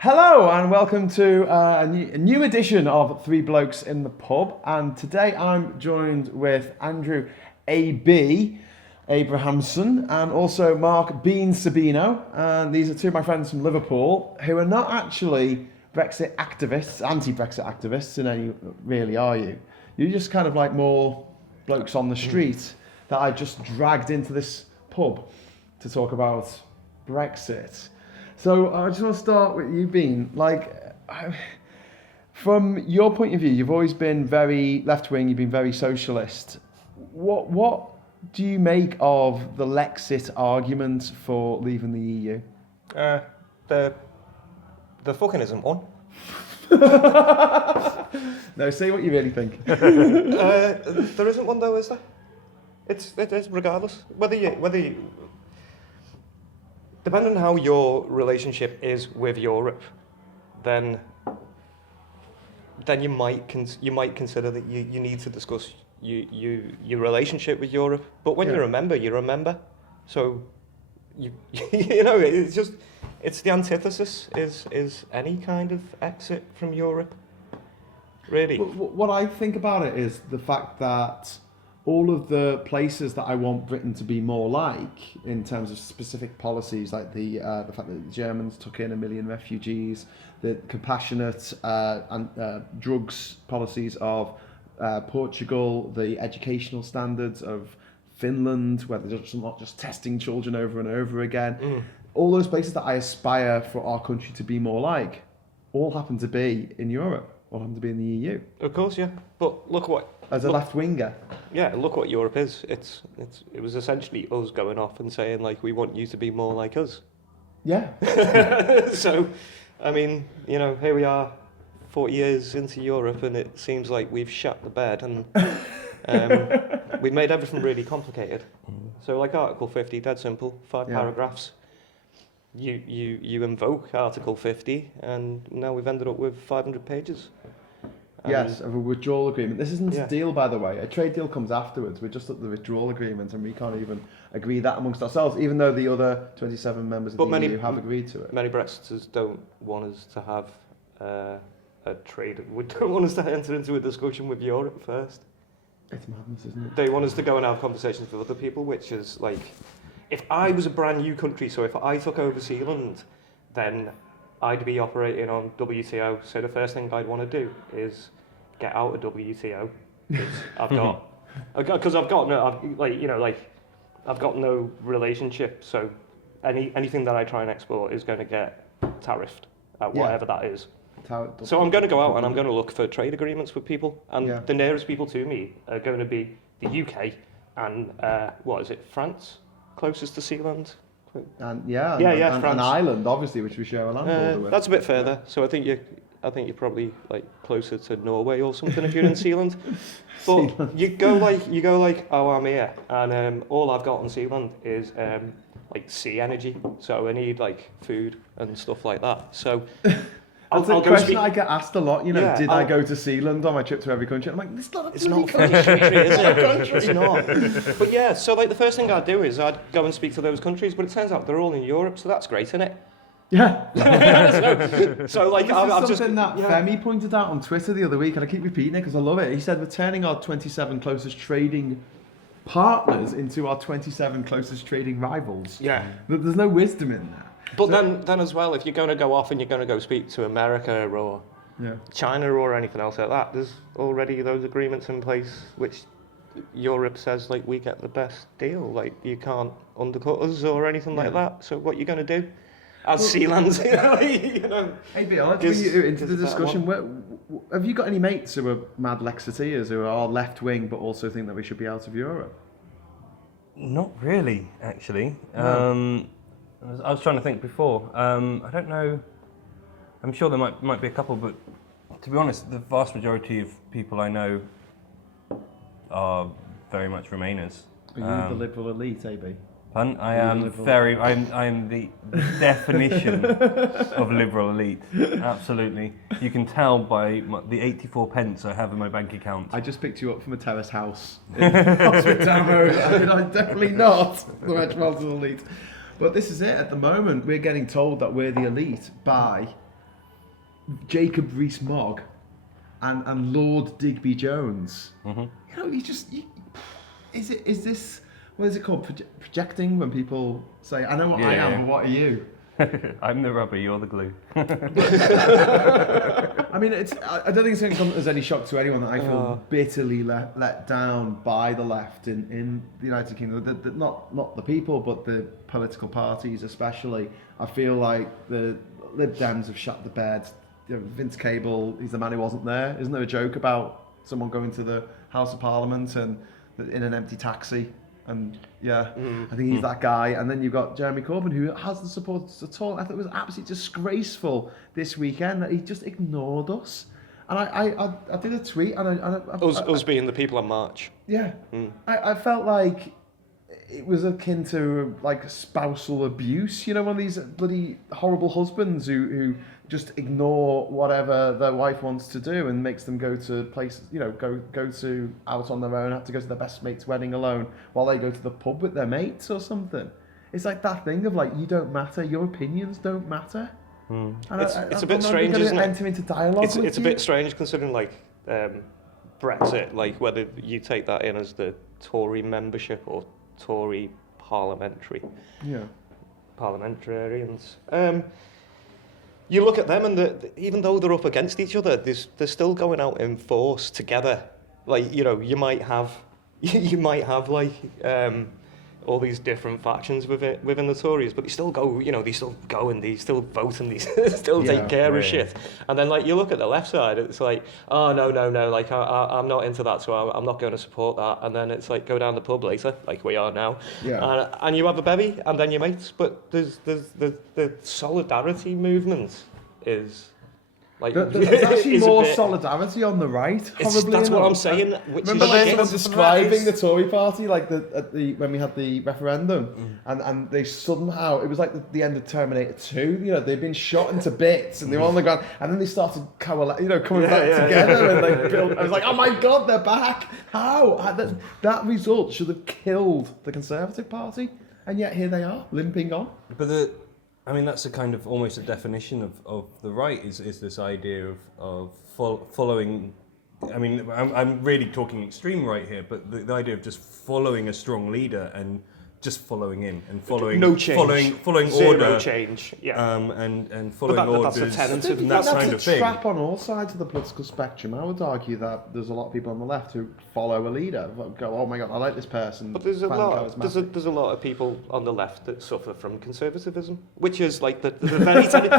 Hello and welcome to a new edition of Three Blokes in the Pub, and today I'm joined with Andrew A.B. Abrahamson and also Mark Bean Sabino, and these are two of my friends from Liverpool who are not actually Brexit activists, anti-Brexit activists in any, really, are you? You're just kind of like more blokes on the street that I just dragged into this pub to talk about Brexit. So I just want to start with you, Bean. From your point of view, you've always been very left-wing, you've been very socialist. What do you make of the Lexit argument for leaving the EU? There fucking isn't one. No, say what you really think. There isn't one though, is there? It is regardless. Whether you depending on how your relationship is with Europe, then you might consider that you need to discuss your relationship with Europe. But when you're a member, you're a member. So you know, it's the antithesis is any kind of exit from Europe. Really. What I think about it is the fact that all of the places that I want Britain to be more like, in terms of specific policies, like the fact that the Germans took in 1 million refugees, the compassionate drugs policies of Portugal, the educational standards of Finland, where they're not just testing children over and over again. All those places that I aspire for our country to be more like, all happen to be in Europe, all happen to be in the EU. Of course, yeah. But look what... As a left-winger. Yeah, look what Europe is. It was essentially us going off and saying, like, we want you to be more like us. Yeah. So, I mean, you know, here we are 40 years into Europe and it seems like we've shut the bed and we've made everything really complicated. So, like Article 50, dead simple, 5 paragraphs. You invoke Article 50 and now we've ended up with 500 pages. Yes, of a withdrawal agreement. This isn't a deal, by the way. A trade deal comes afterwards. We're just at the withdrawal agreement and we can't even agree that amongst ourselves, even though the other 27 members of the EU have agreed to it. Many Brexiters don't want us to have a trade. We don't want us to enter into a discussion with Europe first. It's madness, isn't it? They want us to go and have conversations with other people, which is like, if I was a brand new country, so if I took over Zealand, then I'd be operating on WTO, so the first thing I'd want to do is get out of WTO because I've got no relationship. So anything that I try and export is going to get tariffed at whatever that is. So I'm going to go out and I'm going to look for trade agreements with people, and the nearest people to me are going to be the UK and France, closest to Sealand. And France. And Ireland, obviously, which we share a land border with. That's a bit further. So I think you're probably like closer to Norway or something if you're in Sealand. But you go like I'm here, and all I've got on Sealand is like sea energy. So I need like food and stuff like that. So That's a question I get asked a lot. You know, did I go to Sealand on my trip to every country? And I'm like, it's not a country, is it? It's not. But yeah, so like the first thing I'd do is I'd go and speak to those countries, but it turns out they're all in Europe, so that's great, isn't it? Yeah. so like I've just something that Femi pointed out on Twitter the other week, and I keep repeating it because I love it. He said we're turning our 27 closest trading partners into our 27 closest trading rivals. Yeah. There's no wisdom in that. But then as well, if you're going to go off and you're going to go speak to America or China or anything else like that, there's already those agreements in place which Europe says, like, we get the best deal. Like, you can't undercut us or anything like that. So what are you going to do? As Sealand, you know. Hey, Bill, let's bring you into the discussion. Have you got any mates who are mad Lexiteers, who are left-wing but also think that we should be out of Europe? Not really, actually. No. I was trying to think before. I don't know. I'm sure there might be a couple, but to be honest, the vast majority of people I know are very much Remainers. Are you the liberal elite, AB? Pardon? I am the definition of liberal elite. Absolutely. You can tell by the 84 pence I have in my bank account. I just picked you up from a terrace house in Oxford Town Road. I mean, I'm definitely not the metropolitan elite. But this is it. At the moment, we're getting told that we're the elite by Jacob Rees-Mogg and Lord Digby Jones. Mm-hmm. You know, is this what is it called? Projecting, when people say, "I know what I am, but what are you?" I'm the rubber, you're the glue. I mean, I don't think it's going to come as any shock to anyone that I feel bitterly let down by the left in the United Kingdom. Not the people, but the political parties especially. I feel like the Lib Dems have shut the bed. You know, Vince Cable, he's the man who wasn't there. Isn't there a joke about someone going to the House of Parliament and in an empty taxi? And I think he's that guy. And then you've got Jeremy Corbyn, who has the support at all. I thought it was absolutely disgraceful this weekend that he just ignored us. And I did a tweet. And us being the people on March. Yeah. I felt like it was akin to like spousal abuse. You know, one of these bloody horrible husbands who just ignore whatever their wife wants to do and makes them go to places, you know, go to out on their own, have to go to their best mate's wedding alone while they go to the pub with their mates or something. It's like that thing of like, you don't matter, your opinions don't matter. And it's a bit strange, isn't it? Enter into dialogue. It's a bit strange considering like Brexit, like whether you take that in as the Tory membership or Tory parliamentarians. You look at them and even though they're up against each other, they're still going out in force together. Like, you know, you might have like all these different factions within the Tories, but they still go, you know, they still go and they still vote and they still take care of shit. And then like you look at the left side, it's like, oh no, like I'm not into that, so I'm not going to support that. And then it's like go down the pub later, like we are now, and you have a bevy and then your mates. But there's the solidarity movement is. Like, there's actually more solidarity on the right. That's what I'm saying. Remember someone describing the Tory party like when we had the referendum, and they somehow, it was like the end of Terminator 2. You know, they'd been shot into bits and they were on the ground, and then they started coming back together, and they built. I was like, oh my god, they're back! How that result should have killed the Conservative Party, and yet here they are limping on. But I mean, that's a kind of almost a definition of the right is this idea of following. I mean, I'm really talking extreme right here, but the idea of just following a strong leader and just following in and following no change, following zero order, change, and following orders, that's and that kind of thing. That's a trap on all sides of the political spectrum. I would argue that there's a lot of people on the left who follow a leader, go, oh my god, I like this person. But there's a lot of people on the left that suffer from conservatism, which is like the very tenets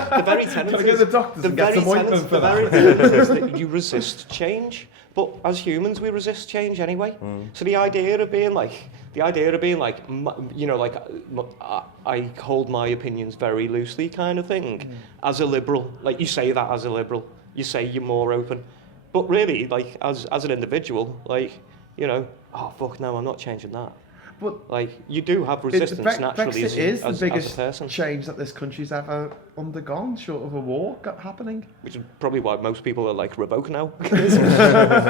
that you resist change. But as humans, we resist change anyway. So the idea of being like, you know, like I hold my opinions very loosely, kind of thing. As a liberal, like you say that as a liberal, you say you're more open, but really, like as an individual, like, you know, oh fuck no, I'm not changing that. But like you do have resistance naturally Brexit as the a biggest person. Change that this country's ever undergone, short of a war happening. Which is probably why most people are like revoke now. Do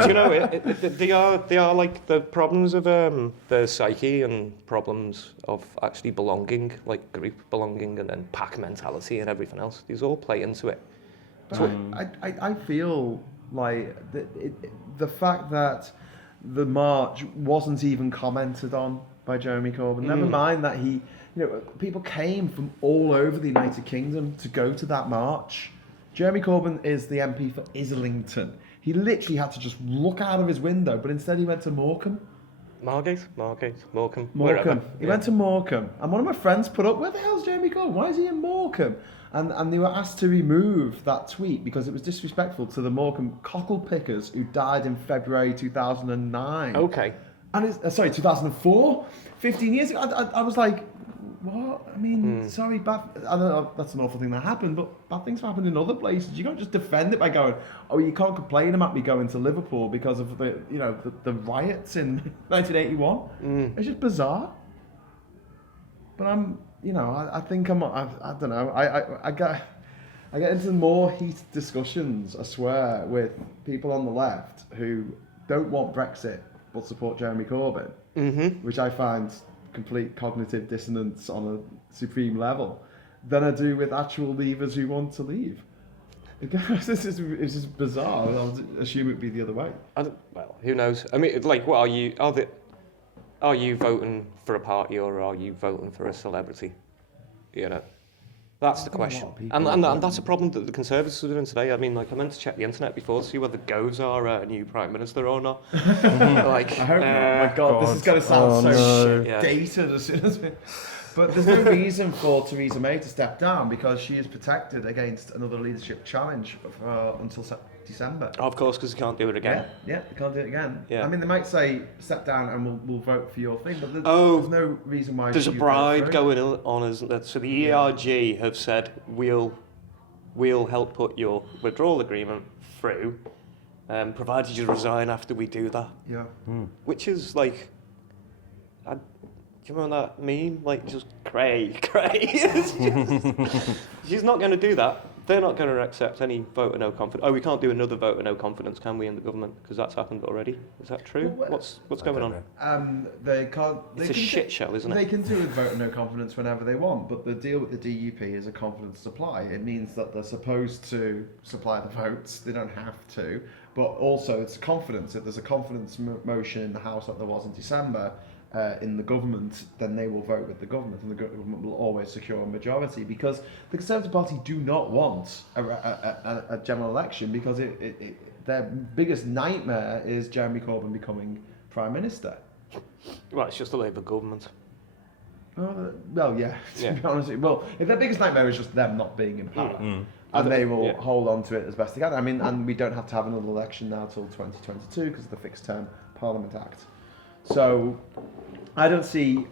you know, they are like the problems of the psyche and problems of actually belonging, like group belonging, and then pack mentality and everything else. These all play into it. So I feel like the fact that the march wasn't even commented on by Jeremy Corbyn. Never mind that he, you know, people came from all over the United Kingdom to go to that march. Jeremy Corbyn is the MP for Islington. He literally had to just look out of his window, but instead he went to Morecambe. Morecambe. He went to Morecambe. And one of my friends put up, where the hell's Jeremy Corbyn? Why is he in Morecambe? And they were asked to remove that tweet because it was disrespectful to the Morecambe cockle pickers who died in February 2009. Okay. And it's, 2004? 15 years ago? I was like, what? I mean, sorry, I don't know, that's an awful thing that happened, but bad things have happened in other places. You can't just defend it by going, oh, you can't complain about me going to Liverpool because of the riots in 1981. It's just bizarre. But I think I don't know. I get into more heated discussions, I swear, with people on the left who don't want Brexit but support Jeremy Corbyn, which I find complete cognitive dissonance on a supreme level, than I do with actual leavers who want to leave. This is bizarre. I would assume it'd be the other way. Well, who knows? I mean, like, what are you voting for a party or are you voting for a celebrity? You know, that's the think a lot question. of people And are that's a problem that the Conservatives are doing today. I mean, like, I meant to check the internet before to see whether Goves are a new Prime Minister or not. Like, I hope not. My God, this is going to sound dated as soon as we... But there's no reason for Theresa May to step down because she is protected against another leadership challenge until December. Of course, because they can't do it again. Yeah, they can't do it again. Yeah. I mean, they might say, step down and we'll vote for your thing, but there's no reason why... There's a bribe going on, isn't there? So the ERG have said, we'll help put your withdrawal agreement through, provided you resign after we do that. Yeah. Which is like... Do you remember that meme? Like, just cray. She's not going to do that. They're not going to accept any vote of no confidence. Oh, we can't do another vote of no confidence, can we, in the government? Because that's happened already. Is that true? Well, what's going on? They can't... It's a shit show, isn't it? They can do a vote of no confidence whenever they want, but the deal with the DUP is a confidence supply. It means that they're supposed to supply the votes. They don't have to. But also, it's confidence. If there's a confidence motion in the House like there was in December, in the government, then they will vote with the government, and the government will always secure a majority because the Conservative Party do not want a general election because their biggest nightmare is Jeremy Corbyn becoming Prime Minister. Well, it's just a Labour government. Well, yeah, to be honest. Well, if their biggest nightmare is just them not being in power, and they will hold on to it as best they can. I mean, and we don't have to have another election now till 2022 because of the Fixed Term Parliament Act. So I don't see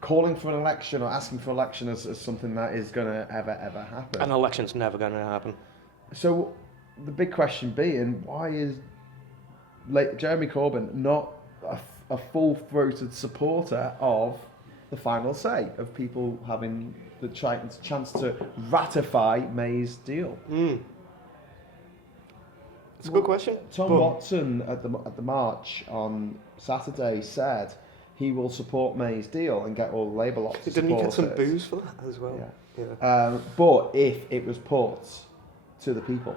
calling for an election or asking for an election as something that is going to ever happen. An election's never going to happen. So the big question being, why is Jeremy Corbyn not a full-throated supporter of the final say, of people having the chance to ratify May's deal? It's a good question. Tom Watson at the march on Saturday said he will support May's deal and get all the Labour lots to support it. Didn't he get some booze for that as well? Yeah. But if it was put to the people.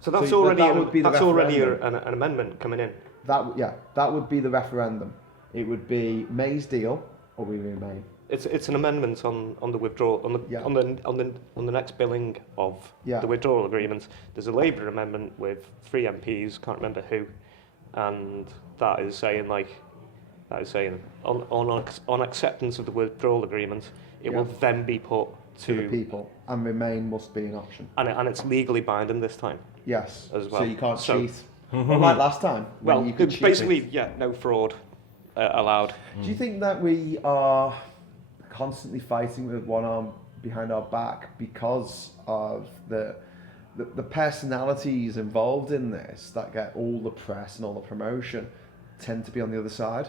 So that's So already that would be the an amendment coming in. That would be the referendum. It would be May's deal or we remain. It's an amendment on the withdrawal on the next billing of the withdrawal agreement. There's a Labour amendment with 3 MPs, can't remember who, and that is saying on acceptance of the withdrawal agreement, it will then be put to the people, and remain must be an option. And it's legally binding this time. Yes. As well. So you can't cheat. Like last time. Well, you could basically, no fraud allowed. Do you think that we are constantly fighting with one arm behind our back because of the personalities involved in this that get all the press and all the promotion tend to be on the other side?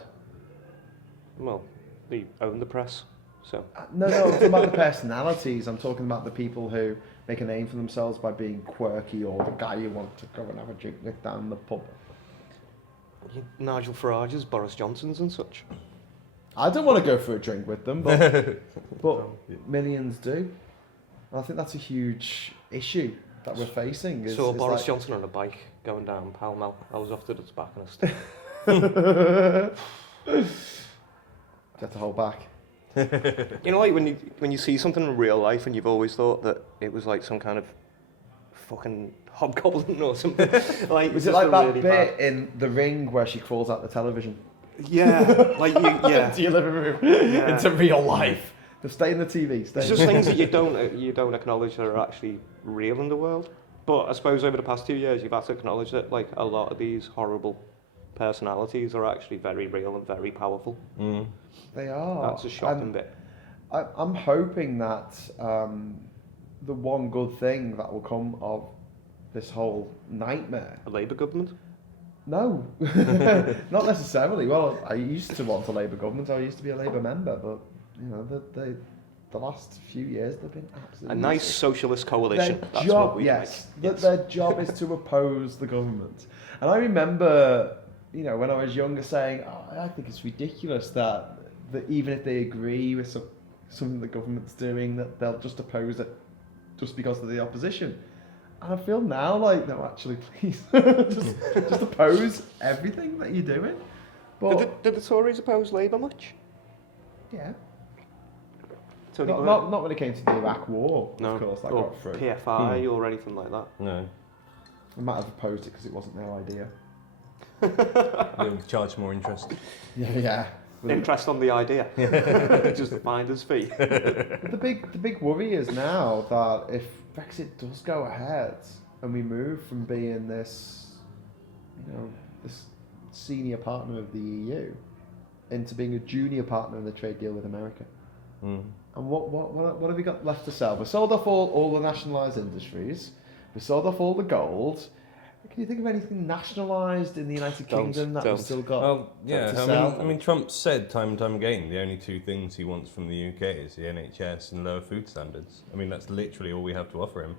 Well, they own the press, so... No, I'm talking about the personalities. I'm talking about the people who make a name for themselves by being quirky, or the guy you want to go and have a drink with down the pub. Nigel Farage's, Boris Johnson's and such. I don't want to go for a drink with them, but millions do. And I think that's a huge issue that we're facing. So Boris Johnson on a bike going down Pall Mall. I was off to the tobacconist. You have to hold back. You know, like when you see something in real life and you've always thought that it was like some kind of fucking hobgoblin or something. Like, was it like that really bit in The Ring where she crawls out the television? Yeah, like into your living room, into real life. Just stay in the TV. Stay. It's just things that you don't acknowledge that are actually real in the world. But I suppose over the past 2 years, you've had to acknowledge that like a lot of these horrible personalities are actually very real and very powerful. They are. That's a shocking bit. I'm hoping that the one good thing that will come of this whole nightmare. A Labour government? No, not necessarily. Well, I used to want a Labour government. I used to be a Labour member, but you know, the last few years they've been absolutely a nice socialist coalition. Their job, yes. Their job is to oppose the government. And I remember, you know, when I was younger, saying, "Oh, I think it's ridiculous that even if they agree with something the government's doing, that they'll just oppose it just because of the opposition." And I feel now like, no, actually, please, just oppose everything that you're doing. But Did the Tories oppose Labour much? yeah, Tony Blair? not when it came to the Iraq War, No. of course, that Or got through. PFI or anything like that. No. I might have opposed it because it wasn't their idea. They'll charge more interest. Yeah. Interest on the idea. Just the finder's fee. The big worry is now that if Brexit does go ahead and we move from being this, this senior partner of the EU into being a junior partner in the trade deal with America. Mm. And what have we got left to sell? We sold off all the nationalised industries. We sold off all the gold. Can you think of anything nationalised in the United Kingdom that we've still got? Well, yeah. to sell? I mean, Trump said time and time again the only two things he wants from the UK is the NHS and lower food standards. I mean, that's literally all we have to offer him.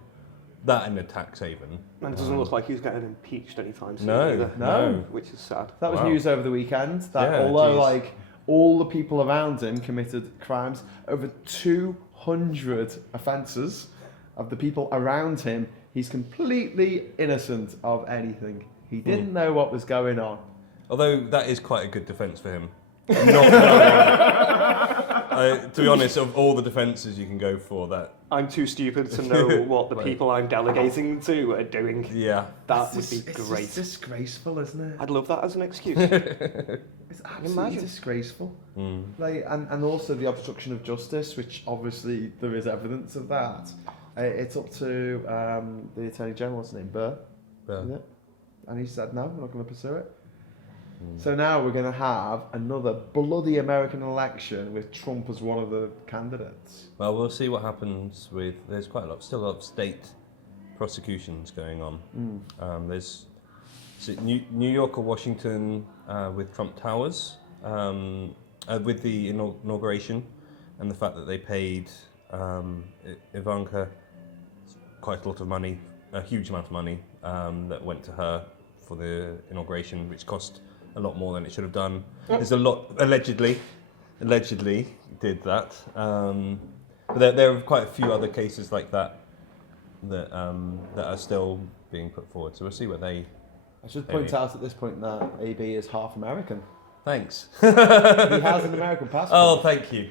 That and a tax haven. And it doesn't look like he's getting impeached anytime soon No, either. No. Which is sad. That was Wow. news over the weekend. That Yeah, although geez. all the people around him committed crimes, over 200 offences of the people around him, he's completely innocent of anything. He didn't know what was going on. Although that is quite a good defence for him. To be honest, of all the defences you can go for, that I'm too stupid to know what the people I'm delegating to are doing. yeah. That would be It's great. just disgraceful, isn't it? I'd love that as an excuse. It's absolutely Imagine. disgraceful. Mm. Like, and also the obstruction of justice, which obviously there is evidence of that. It's up to the Attorney General, what's his name, Burr, isn't it? And he said, no, we're not going to pursue it. So now we're going to have another bloody American election with Trump as one of the candidates. Well, we'll see what happens with. There's still a lot of state prosecutions going on. There's is it New York or Washington with Trump Towers, with the inauguration, and the fact that they paid Ivanka quite a lot of money, a huge amount of money that went to her for the inauguration, which cost a lot more than it should have done. There's a lot allegedly did that. But there are quite a few other cases like that that are still being put forward. So we'll see what they. I should point out at this point that AB is half American. Thanks. He has an American passport. Oh, thank you.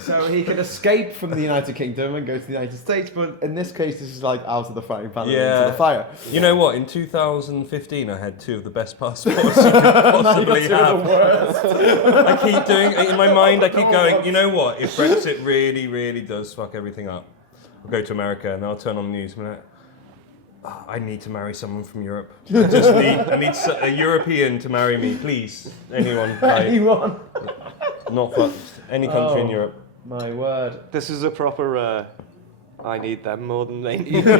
So he can escape from the United Kingdom and go to the United States, but in this case, this is like out of the frying pan and into the fire. You know what? In 2015, I had two of the best passports you could possibly have. I keep doing in my mind. I keep going. You know what? If Brexit really, really does fuck everything up, I'll go to America and I'll turn on the news and be like, "Oh, I need to marry someone from Europe. I need a European to marry me, please. Anyone. Anyone? Not fucked. Any country in Europe. My word. This is a proper. I need them more than they need me.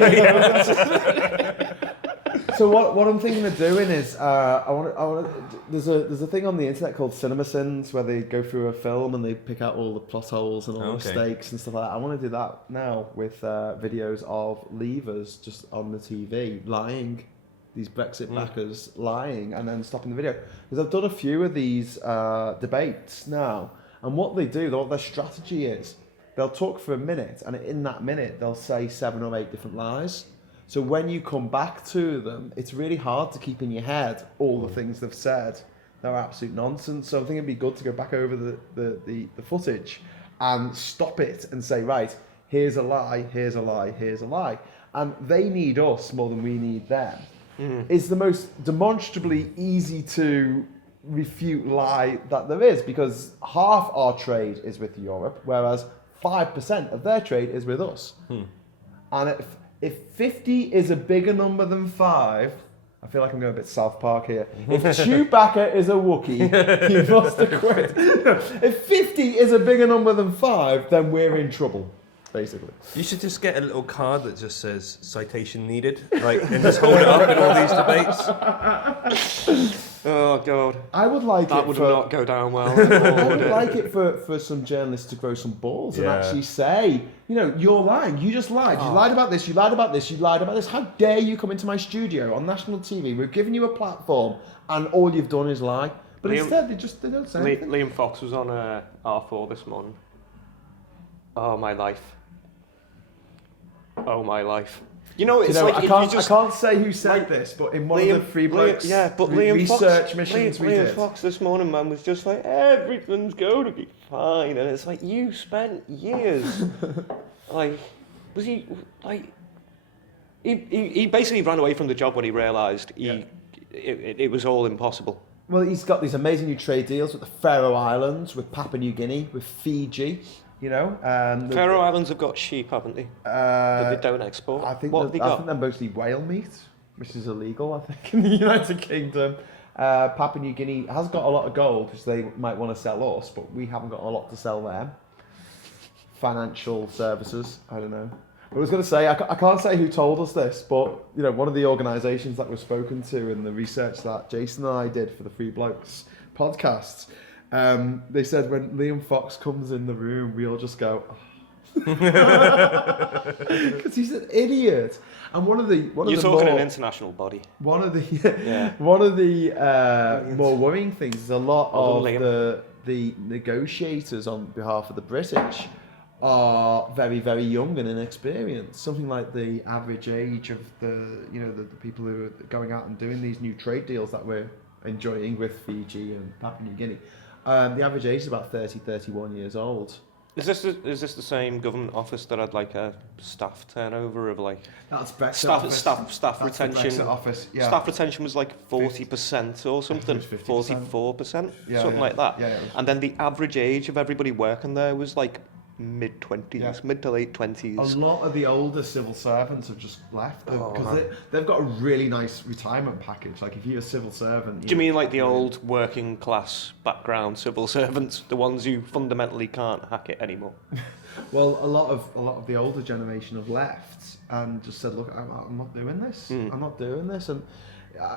So what I'm thinking of doing is I want there's a thing on the internet called CinemaSins where they go through a film and they pick out all the plot holes and all the mistakes and stuff like that. I want to do that now with videos of leavers just on the TV lying, these Brexit backers lying and then stopping the video. Because I've done a few of these debates now, and what they do, what their strategy is, they'll talk for a minute and in that minute they'll say 7 or 8 different lies. So when you come back to them, it's really hard to keep in your head all the things they've said. They're absolute nonsense. So I think it'd be good to go back over the footage and stop it and say, right, here's a lie, here's a lie, here's a lie. And they need us more than we need them. It's the most demonstrably easy to refute lie that there is, because half our trade is with Europe, whereas 5% of their trade is with us. And if 50 is a bigger number than 5, I feel like I'm going a bit South Park here. If Chewbacca is a Wookiee, you must acquit. If 50 is a bigger number than 5, then we're in trouble, basically. You should just get a little card that just says citation needed, like, and just hold it up in all these debates. Oh God, I would like that it would for, not go down well. I would like it for some journalists to grow some balls and actually say, you're lying. You just lied. You lied about this. You lied about this. You lied about this. How dare you come into my studio on national TV? We've given you a platform, and all you've done is lie. But instead, they don't say anything. Liam Fox was on R4 this morning. Oh, my life. Oh my life. You know, it's You know, like I can't say who said like, this, but in one of the Free Blokes Liam research Fox, missions we Liam did. Fox this morning, man, was just like, everything's going to be fine. And it's like, you spent years. Like, was he, like, he basically ran away from the job when he realised it was all impossible. Well, he's got these amazing new trade deals with the Faroe Islands, with Papua New Guinea, with Fiji. You know, Faroe Islands have got sheep, haven't they? But they don't export. I think what have they got? I think they're mostly whale meat, which is illegal. I think in the United Kingdom. Papua New Guinea has got a lot of gold, which they might want to sell us, but we haven't got a lot to sell them. Financial services, I don't know. I was going to say, I can't say who told us this, but you know, one of the organisations that we've spoken to in the research that Jason and I did for the Free Blokes podcast, they said when Liam Fox comes in the room, we all just go, because he's an idiot. And You're talking an international body. One of the more worrying things is a lot of the negotiators on behalf of the British are very, very young and inexperienced. Something like the average age of the people who are going out and doing these new trade deals that we're enjoying with Fiji and Papua New Guinea. The average age is about 30, 31 years old. Is this the same government office that had like a staff turnover of like that's Brexit staff that's retention? The Brexit office, yeah. Staff retention was like 40% or something, 44%, something like that. Yeah. And then the average age of everybody working there was like mid-20s, mid to late 20s. A lot of the older civil servants have just left because they've got a really nice retirement package. Like if you're a civil servant... Do you mean like the old working class background civil servants, the ones who fundamentally can't hack it anymore? Well, a lot of the older generation have left and just said, look, I'm not doing this. I'm not doing this. And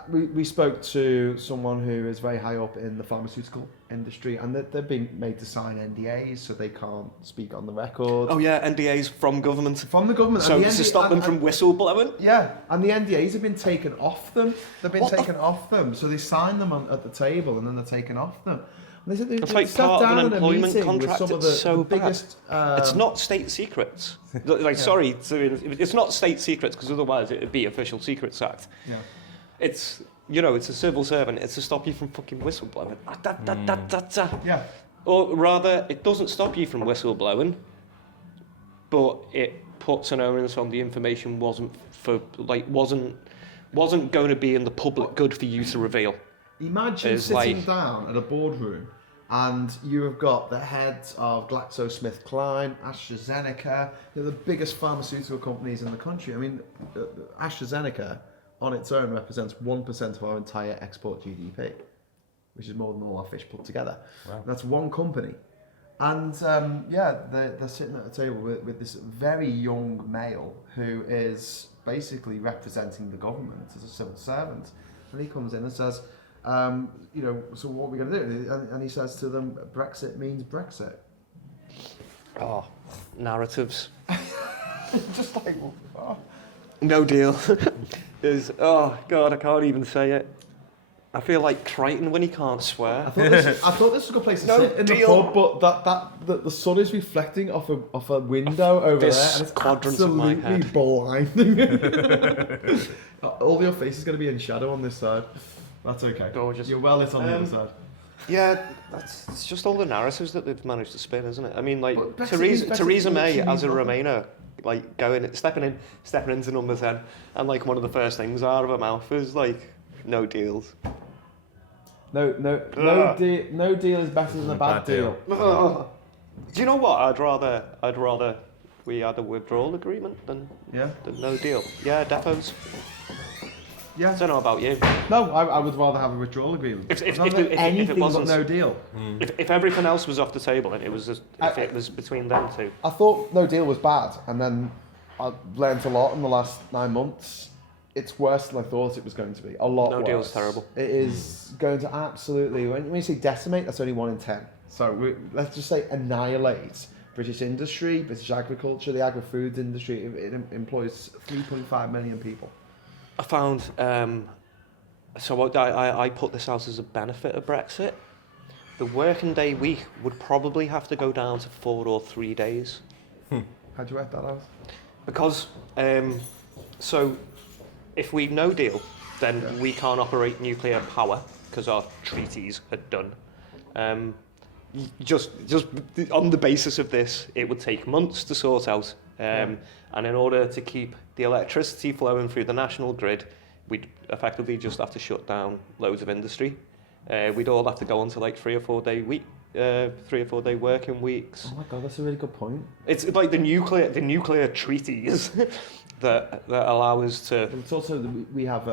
we spoke to someone who is very high up in the pharmaceutical industry, and they've been made to sign NDAs so they can't speak on the record. Oh yeah, NDAs from government. From the government. So to stop them from whistleblowing? Yeah, and the NDAs have been taken off them. They've been taken off them. So they sign them at the table and then they're taken off them. And they said it's like part of an employment contract. With some it's of the bad. biggest. It's not state secrets. Like, sorry, it's not state secrets because otherwise it would be Official Secrets Act. Yeah. It's, it's a civil servant. It's to stop you from fucking whistleblowing. Yeah. Or rather, it doesn't stop you from whistleblowing, but it puts an onus on the information wasn't going to be in the public good for you to reveal. Imagine sitting down at a boardroom and you have got the heads of GlaxoSmithKline, AstraZeneca, the biggest pharmaceutical companies in the country. I mean, AstraZeneca on its own represents 1% of our entire export GDP, which is more than all our fish put together. Wow. That's one company. And they're sitting at a table with this very young male who is basically representing the government as a civil servant. And he comes in and says, so what are we going to do? And he says to them, Brexit means Brexit. Oh, narratives. Just like, oh. No deal. Oh God, I can't even say it. I feel like Crichton when he can't swear. I thought this was a good place to sit in the pub, but the sun is reflecting off a window over there, and it's absolutely blinding. All your face is going to be in shadow on this side. That's okay. Gorgeous. You're well lit on the other side. Yeah, it's just all the narratives that they've managed to spin, isn't it? I mean, like Theresa May as a Remainer, like stepping into number 10, and like one of the first things out of her mouth is like, no deals. No deal is better than a bad deal. Do you know what? I'd rather we had a withdrawal agreement than no deal. Yeah, depots. Yeah. I don't know about you. No, I would rather have a withdrawal agreement. If it wasn't no deal. If everything else was off the table and it was it was between them two. I thought no deal was bad, and then I learned a lot in the last 9 months. It's worse than I thought it was going to be. A lot worse. No deal's terrible. It is going to absolutely, when you say decimate, that's only 1 in 10. So let's just say annihilate British industry, British agriculture, the agri-food industry. It employs 3.5 million people. I found, so I put this out as a benefit of Brexit. The working day week would probably have to go down to 4 or 3 days. How'd you work that out? Because, so if we no deal, then we can't operate nuclear power because our treaties are done. Just on the basis of this, it would take months to sort out. And in order to keep the electricity flowing through the national grid, we'd effectively just have to shut down loads of industry. We'd all have to go on to like 3 or 4 day working weeks. Oh my god, that's a really good point. It's like the nuclear treaties that allow us to. It's also we have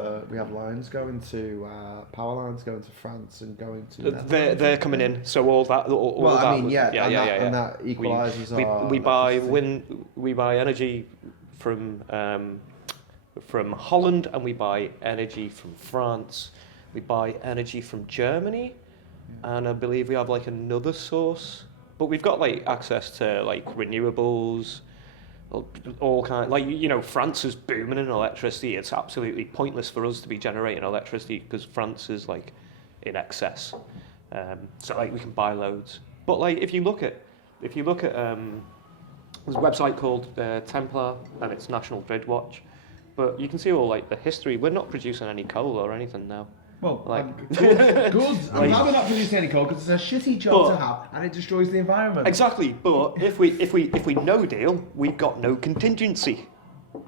lines going to power lines going to France and going to. They're coming in, so all that. Well, that, I mean, and that equalises our. We buy we buy energy from Holland, and we buy energy from France. We buy energy from Germany, and I believe we have like another source. But we've got like access to like renewables, all kind. Like France is booming in electricity. It's absolutely pointless for us to be generating electricity because France is like in excess. So like we can buy loads. But like if you look at there's a website called Templar, and it's National Grid Watch. But you can see all like the history. We're not producing any coal or anything now. Well, good. I'm glad we're not producing any coal because it's a shitty job to have, and it destroys the environment. Exactly. But if we no deal, we've got no contingency.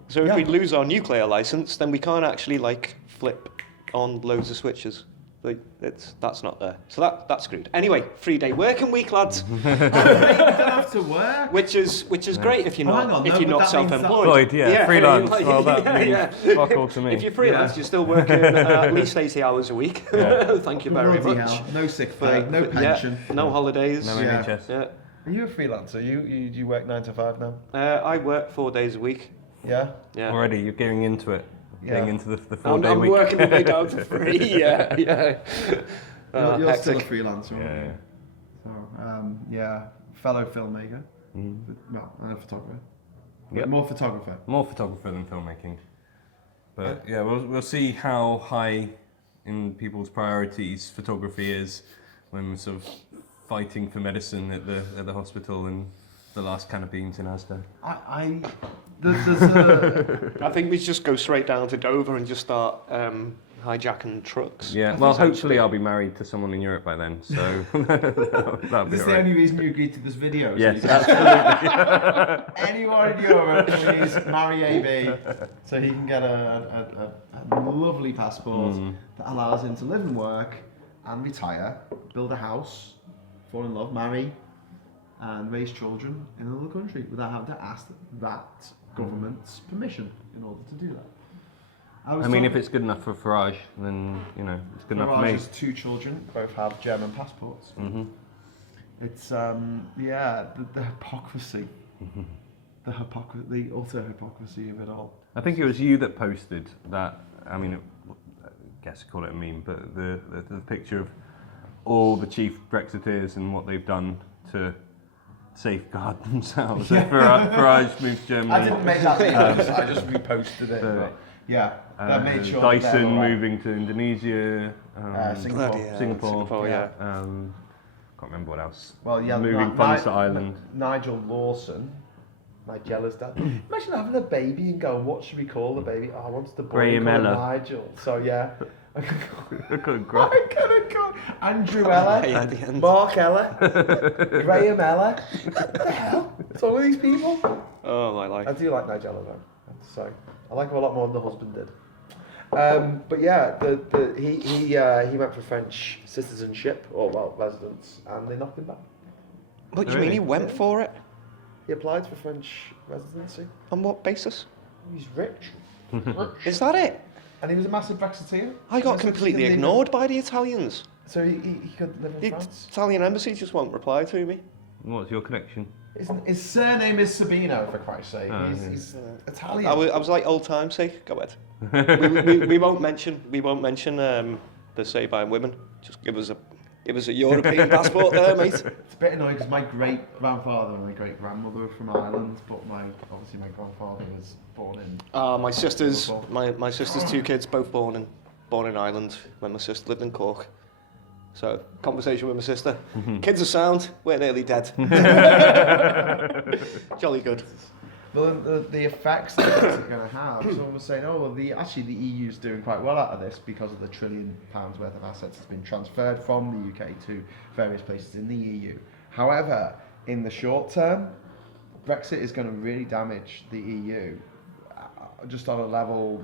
So if we lose our nuclear license, then we can't actually like flip on loads of switches. Like that's not there. So that's screwed. Anyway, 3-day working week, lads. You don't have to work. Which is great if you're not Freelance. self-employed. Freelance. Well, that means fuck all to me. If you're freelance, you're still working at least 80 hours a week. Thank you very Bloody much. hell. No sick pay, no pension. No holidays. No NHS. Yeah. Are you a freelancer? You do you work 9 to 5 now? I work 4 days a week. Yeah. Yeah. Already, you're getting into it. Getting into the 4-day I'm week. working my way down to 3. Yeah. You're still a hectic. freelancer, aren't you? So, fellow filmmaker. Well, and a photographer. Yep. More photographer. More photographer than filmmaking. But we'll see how high in people's priorities photography is when we're sort of fighting for medicine at the hospital and the last can of beans in Asda. There's a... I think we just go straight down to Dover and just start hijacking trucks. Yeah, well, hopefully I'll be married to someone in Europe by then, so that'll be This is the only reason you agreed to this video. Yes, so absolutely. anyone in Europe, please marry AB so he can get a lovely passport that allows him to live and work and retire, build a house, fall in love, marry, and raise children in another country without having to ask that government's permission in order to do that. I mean, if it's good enough for Farage, then it's good enough for me. Farage's 2 children both have German passports. It's the hypocrisy, the utter hypocrisy of it all. I think it was you that posted that. I mean, I guess call it a meme, but the picture of all the chief Brexiteers and what they've done to safeguard themselves. Farage moved to Germany. I didn't make that post, I just reposted it. That made sure Dyson moving to Indonesia, Singapore. can't remember what else. Well, moving funds to Ireland. Nigella's dad. Imagine having a baby and going, what should we call the baby? Oh, I wanted the boy Graham called Ella. Nigel. So yeah. I Graham. Andrew Ella, Mark Ella, Graham Ella. What the hell? What's wrong with these people? Oh my life. I do like Nigella though. So I like him a lot more than the husband did. But yeah, he went for French citizenship or residence, and they knocked him back. What do you mean he went for it? He applied for French residency. On what basis? He's rich. Is that it? And he was a massive Brexiteer. I got completely ignored by the Italians. So he could live in The France. Italian embassy just won't reply to me. What's your connection? His surname is Sabino, for Christ's sake. Oh, He's Italian. I was like old time's sake. Go ahead. we won't mention the Sabine women. Just give us a European passport there, mate. It's a bit annoying because my great grandfather and my great grandmother were from Ireland, but obviously my grandfather was born in. My sister's 2 kids both born in Ireland when my sister lived in Cork. So, conversation with my sister. Kids are sound, we're nearly dead. Jolly good. Well, the effects that it's going to have. Someone was saying, oh, well, the EU's doing quite well out of this because of the £1 trillion worth of assets that's been transferred from the UK to various places in the EU. However, in the short term, Brexit is going to really damage the EU, just on a level,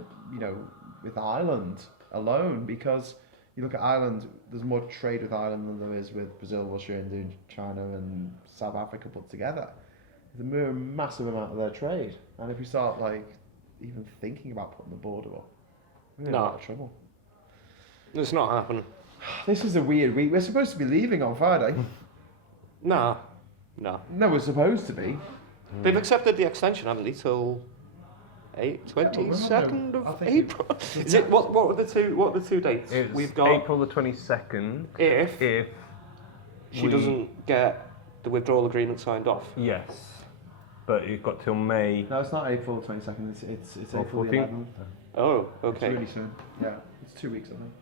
with Ireland alone, because you look at Ireland, there's more trade with Ireland than there is with Brazil, Russia, India, China, and South Africa put together. It's a massive amount of their trade, and if we start even thinking about putting the border up, we're in a lot of trouble. It's not happening. This is a weird week. We're supposed to be leaving on Friday. No. No, we're supposed to be. They've accepted the extension, haven't they, till 22nd of April? Is it what are the two dates? We've got April the 22nd. If she doesn't get the withdrawal agreement signed off. Yes. But you've got till May. No, it's not April 22nd. It's April 11th. Oh, okay. It's really soon. Yeah, it's 2 weeks, I think.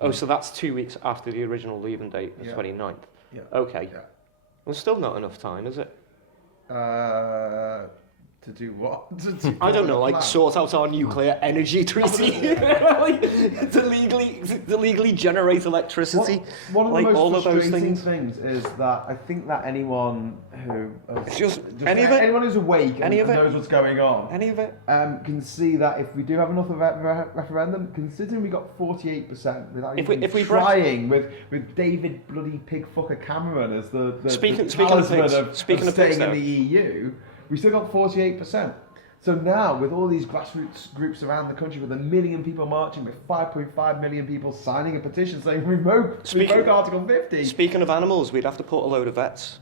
Oh, so that's 2 weeks after the original leaving date, the 29th. Yeah. Okay. Yeah. Well, still not enough time, is it? To do what? I don't know, sort out our nuclear energy treaty, to legally generate electricity. One of the most all frustrating of those things is that I think that anyone who anyone who's awake and knows what's going on, can see that if we do have another referendum, considering we got 48%, without even trying, with David bloody pigfucker Cameron as the talisman of staying in the EU. We still got 48%. So now, with all these grassroots groups around the country, with 1 million people marching, with 5.5 million people signing a petition saying revoke Article 50. Speaking of animals, we'd have to put a load of vets.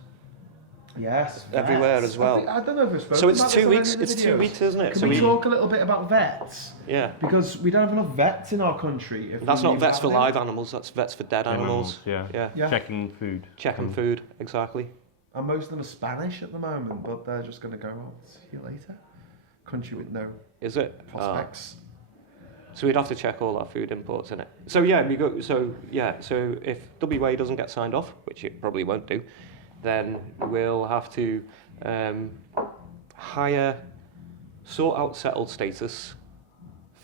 Yes, everywhere as well. I don't know if we're supposed to. So it's 2 weeks. It's 2 weeks, isn't it? Can we talk a little bit about vets? Yeah. Because we don't have enough vets in our country. That's not vets for live animals. That's vets for dead animals. Yeah. Checking food. Food, exactly. And most of them are Spanish at the moment, but they're just going to go, see you later. Country with no prospects. So we'd have to check all our food imports in it. So yeah, So if WA doesn't get signed off, which it probably won't do, then we'll have to sort out settled status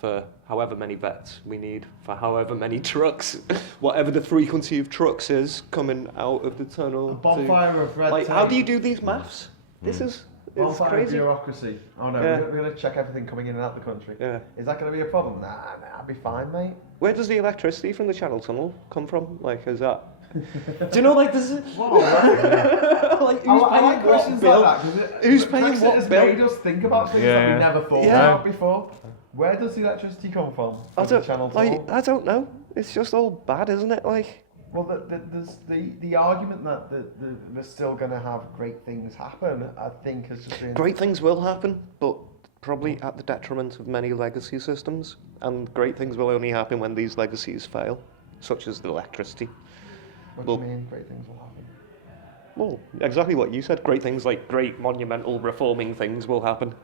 for however many vets we need, for however many trucks, whatever the frequency of trucks is coming out of the tunnel. A bonfire of red tape. How do you do these maths? This is bonfire crazy. Of bureaucracy. Oh no, we're going to check everything coming in and out the country. Yeah. Is that going to be a problem? Nah, I'll be fine, mate. Where does the electricity from the Channel Tunnel come from? Is that... Do you know, this is... Whoa, I like questions like that, because who's paying what has made us think about things that we never thought about before. Where does the electricity come from the Channel Tunnel? I don't know. It's just all bad, isn't it? Well, there's the argument that we're still going to have great things happen, I think, has just been... Great things will happen, but probably at the detriment of many legacy systems. And great things will only happen when these legacies fail, such as the electricity. What do you mean, great things will happen? Well, exactly what you said. Great things like great monumental reforming things will happen.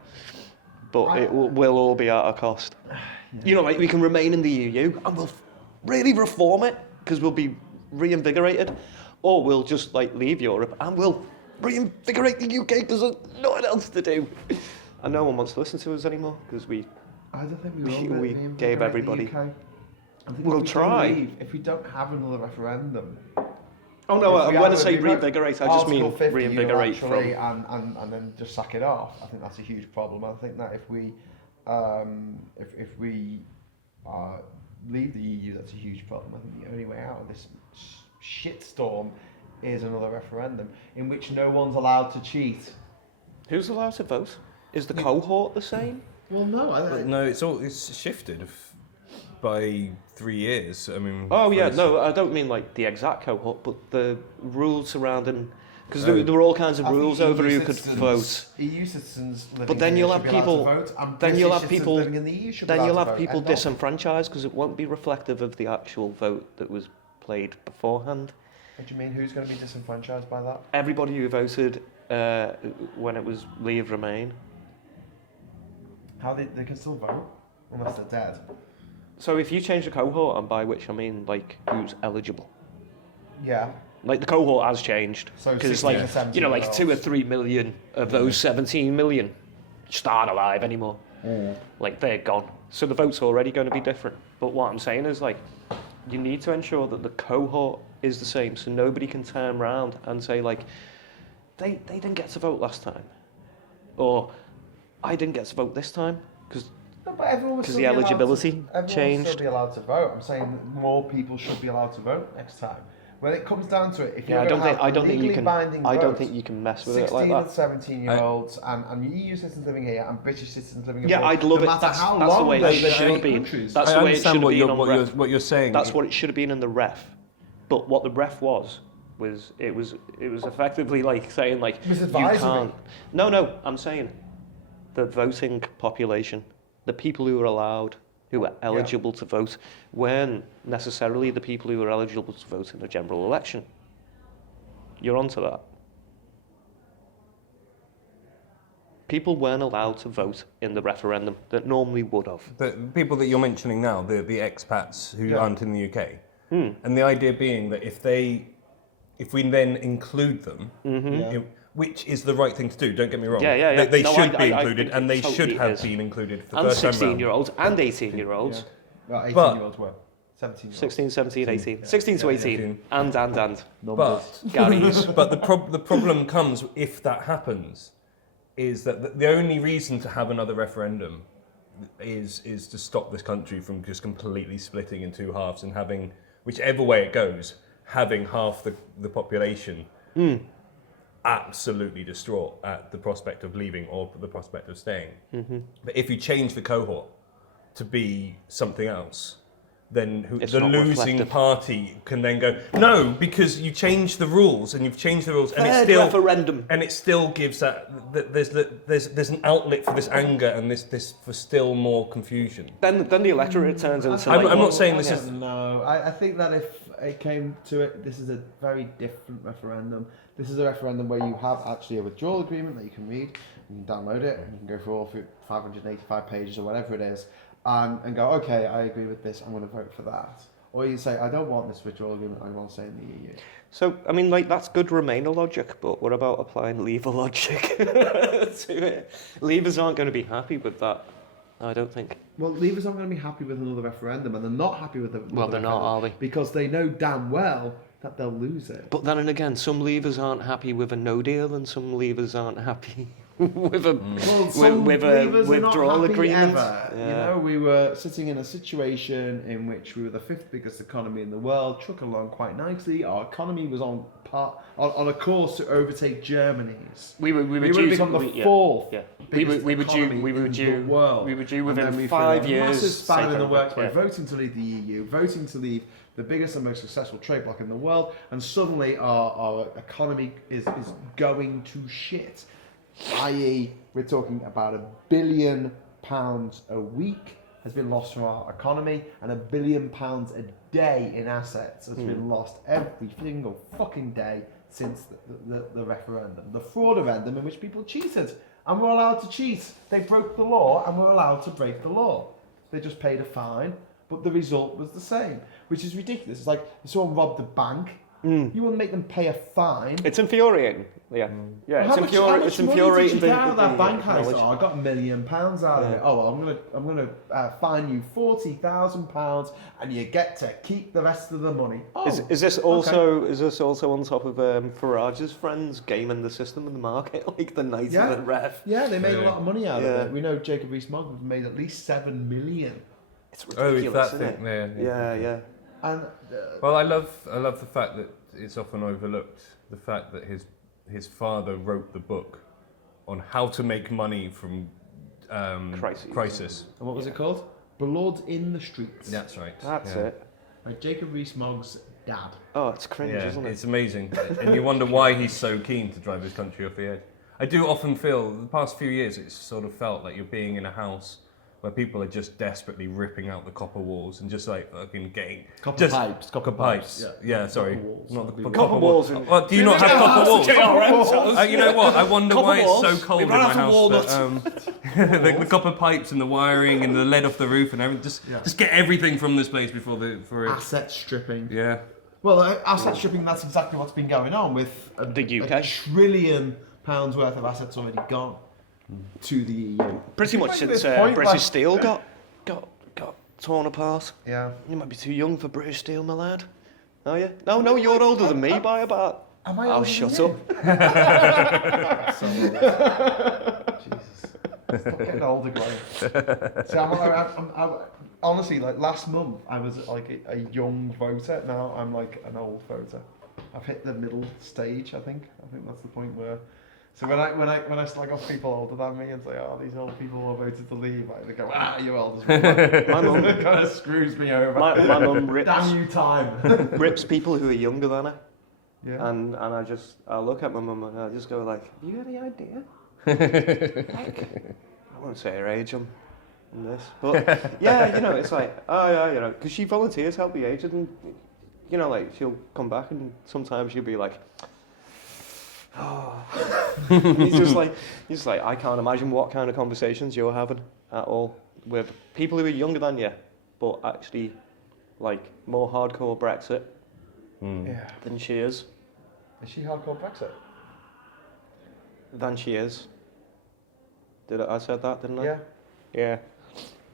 But it will all be at a cost. Yeah. We can remain in the EU and we'll really reform it because we'll be reinvigorated, or we'll just leave Europe and we'll reinvigorate the UK because there's nothing else to do. And no one wants to listen to us anymore because I don't think we gave everybody. We'll try. If we don't have another referendum. Oh no! When I say reinvigorate, I just mean reinvigorate from and then just sack it off. I think that's a huge problem. I think that if we leave the EU, that's a huge problem. I think the only way out of this shitstorm is another referendum in which no one's allowed to cheat. Who's allowed to vote? Is the cohort the same? Well, no. No, it's shifted by 3 years. I mean. Oh yeah, no, I don't mean the exact cohort, but the rules surrounding, because there were all kinds of rules over who could vote. EU citizens living but then you'll have people. Then you'll have people. Living in the EU then you'll have people disenfranchised because it won't be reflective of the actual vote that was played beforehand. What do you mean? Who's going to be disenfranchised by that? Everybody who voted when it was Leave Remain. How they can still vote unless they're dead. So if you change the cohort, and by which I mean who's eligible. Yeah. Like the cohort has changed So because it's 16 like or 17 like 2 or 3 million of those 17 million just aren't alive anymore. Like they're gone. So the vote's already going to be different. But what I'm saying is like you need to ensure that the cohort is the same, so nobody can turn around and say like they didn't get to vote last time, or I didn't get to vote this time because the eligibility Everyone changed. should be allowed to vote. I'm saying that more people should be allowed to vote next time. When it comes down to it, if you're I don't going think to have legally binding I don't votes, think you can mess with 16 it like and that. 17-year-olds and EU citizens living here and British citizens living Yeah, abroad, I'd love no it. matter That's how the long way they've it been should in be. countries. That's I the way it should understand have been on ref. what you're saying. That's what it should have been in the ref. But what the ref was it was effectively like saying like It was you advisory. can't. No, I'm saying the voting population, the people who are allowed, who are eligible to vote, weren't necessarily the people who are eligible to vote in a general election. You're onto that. People weren't allowed to vote in the referendum that normally would have. The people that you're mentioning now, the expats who Yeah. aren't in the UK, and the idea being that if we then include them, which is the right thing to do, don't get me wrong. Yeah. They No, should be I included, think and it they totally should have is. been included for the And first time round. 16-year-olds and 18-year-olds. Well, But- 18-year-olds were. 17-year-olds. 16, 17, 18. 16 to 18. And. But Gary's. but the problem comes if that happens, is that the only reason to have another referendum is to stop this country from just completely splitting in two halves and having, whichever way it goes, having half the population absolutely distraught at the prospect of leaving or the prospect of staying. But if you change the cohort to be something else, then It's the not losing reflective. party can then go, no, because you changed the rules and you've changed the rules, and it's Third still referendum. and it still gives there's an outlet for this anger and this for still more confusion. Then the electorate turns into I'm like... not saying this is. No, I think that if it came to it, this is a very different referendum. This is a referendum where you have actually a withdrawal agreement that you can read, you can download it, and you can go through all 585 pages or whatever it is, and go, okay, I agree with this, I'm going to vote for that. Or you say, I don't want this withdrawal agreement, I want to stay in the EU. So, I mean, like, that's good Remainer logic, but what about applying Leaver logic to it? Leavers aren't going to be happy with that, I don't think. Well, Leavers aren't going to be happy with another referendum, and they're not happy with the Well, they're not, are they? Because they know damn well that they'll lose it. But then again, some Leavers aren't happy with a no deal, and some Leavers aren't happy with a Well, some with a Leavers are not withdrawal happy agreement. ever. Yeah. You know, we were sitting in a situation in which we were the 5th biggest economy in the world, truck along quite nicely. Our economy was on a course to overtake Germany's. We were would due become to the yeah, 4th yeah. biggest we were due economy we were in due the world. we were due And then within we 5 threw a years. massive spanner in the safe works by yeah. voting to leave the EU, voting to leave the biggest and most successful trade bloc in the world, and suddenly our economy is going to shit. I.e., we're talking about £1 billion a week has been lost from our economy, and £1 billion a day in assets has been lost every single fucking day since the referendum. The fraud-a-rendum in which people cheated. And we're allowed to cheat. They broke the law, and we're allowed to break the law. They just paid a fine, but the result was the same, which is ridiculous. It's like if someone robbed a bank, you wouldn't make them pay a fine. It's infuriating. Yeah, yeah. How It's much money infuriating. did you get out of that bank heist? knowledge. Oh, I got £1 million out of it. Oh, well, I'm gonna fine you £40,000, and you get to keep the rest of the money. Oh, Is this also on top of Farage's friends gaming the system and the market like the night Yeah. of the ref? Yeah, they made a lot of money out Yeah. of it. We know Jacob Rees-Mogg made at least $7 million. It's Oh, it's ridiculous, that isn't thing. it? Yeah. Yeah. And Well, I love the fact that it's often overlooked the fact that his father wrote the book on how to make money from crisis. and what was it called? Blood in the Streets. That's right. That's yeah. it. By Jacob Rees-Mogg's dad. Oh, it's cringe, Yeah, isn't it? it's amazing, and you wonder why he's so keen to drive his country off the edge. I do often feel the past few years it's sort of felt like you're being in a house where people are just desperately ripping out the copper walls and just like fucking getting Copper pipes. Copper pipes. Yeah, sorry, Copper walls. not the Copper copper walls walls. in- Well, do you not have copper walls? You know what? I wonder Copper why it's walls. so cold We in ran my out of house. walnuts. That, the copper pipes and the wiring and the lead off the roof and everything. Just get everything from this place before it. Asset stripping. Yeah. Well, asset stripping, that's exactly what's been going on with The UK. £1 trillion worth of assets already gone to the EU. Pretty much since point, British like- Steel got torn apart. Yeah. You might be too young for British Steel, my lad. Oh yeah? No, you're older than me by about... Am I Oh, older shut than up. you? So old. Jesus. Stop getting older, Graham. See, I'm honestly, like last month, I was like a young voter. Now I'm like an old voter. I've hit the middle stage. I think that's the point where. So when I slag off people older than me and say, oh, these old people who voted to leave, like, they go, you're old as well. My mum It kind of screws me over. My mum rips, Damn you, time. rips people who are younger than her. Yeah. And I look at my mum and I just go like, have you any idea? I won't say her age on this, but yeah, you know, it's like, oh yeah, you know, because she volunteers help the aged, and you know, like she'll come back and sometimes she'll be like, oh, he's just like, I can't imagine what kind of conversations you're having at all with people who are younger than you, but actually like more hardcore Brexit Yeah. than she is. Is she hardcore Brexit? Than she is. I said that, didn't I? Yeah. Yeah.